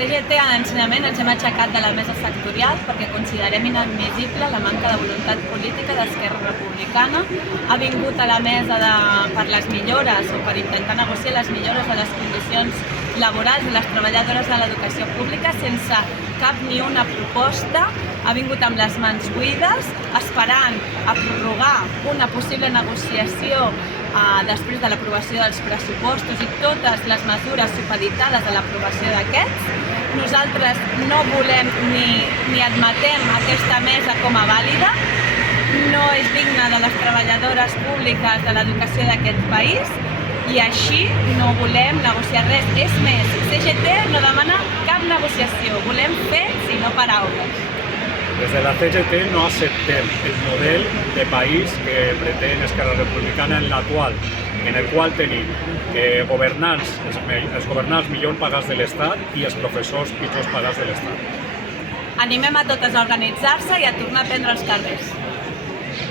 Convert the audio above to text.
CGT a l'ensenyament ens hem aixecat de la mesa sectorial perquè considerem inadmissible la manca de voluntat política d'Esquerra Republicana. Ha vingut a la mesa per les millores o per intentar negociar les millores de les condicions laborals de les treballadores de l'educació pública sense cap ni una proposta. Ha vingut amb les mans buides, esperant a prorrogar una possible negociació després de l'aprovació dels pressupostos i totes les mesures supeditades a l'aprovació d'aquests. Nosaltres no volem ni admetem aquesta mesa com a vàlida. No és digna de les treballadores públiques de l'educació d'aquest país i així no volem negociar res. És més, CGT no demana cap negociació, volem fets i no paraules. Desde la CGT no aceptem el model de país que pretén Esquerra Republicana en el qual tenim els governants millor pagats de l'Estat i els professors pitjors pagats de l'Estat. Animem a totes a organitzar-se i a tornar a prendre els carrers.